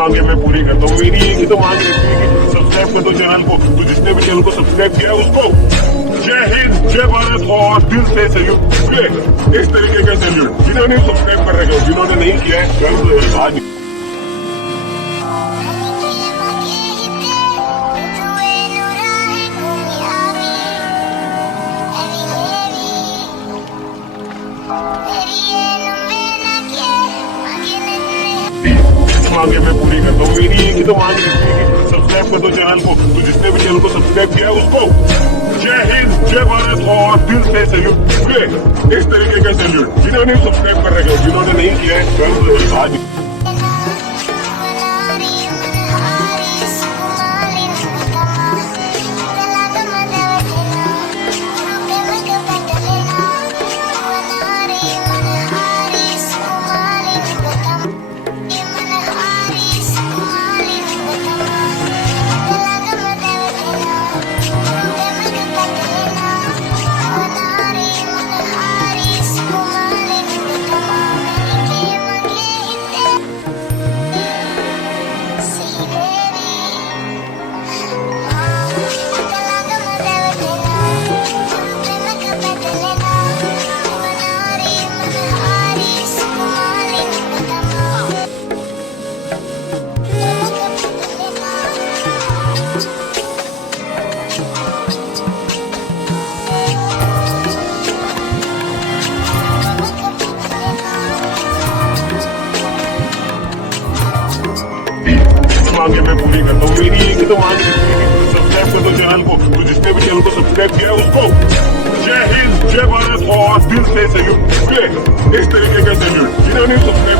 मांगे मैं पूरी करता हूँ। मेरी एक ही तो मांग रहती है कि सब्सक्राइब कर दो चैनल को। तो जिसने भी चैनल को सब्सक्राइब किया उसको जय हिंद, जय भारत और दिल से सैल्यूट। इस तरीके का सैल्यूट जिन्होंने सब्सक्राइब कर रखे हो, जिन्होंने नहीं किया है कर दो आज। मांगे मैं पूरी करता हूँ। मेरी एक ही तो मांग रहती है कि सब्सक्राइब कर दो चैनल को। तो जिसने भी चैनल को सब्सक्राइब किया उसको जय हिंद, जय भारत और दिल से सैल्यूट। इस तरीके का सैल्यूट जिन्होंने सब्सक्राइब कर रखे हो, जिन्होंने नहीं किया है कर दो आज। मांगे मैं पूरी करता हूँ। मेरी एक ही तो मांग रहती है कि सब्सक्राइब कर दो चैनल को। तो जिसने भी चैनल को सब्सक्राइब किया उसको जय हिंद, जय भारत और दिल से सैल्यूट। इस तरीके का सैल्यूट जिन्होंने सब्सक्राइब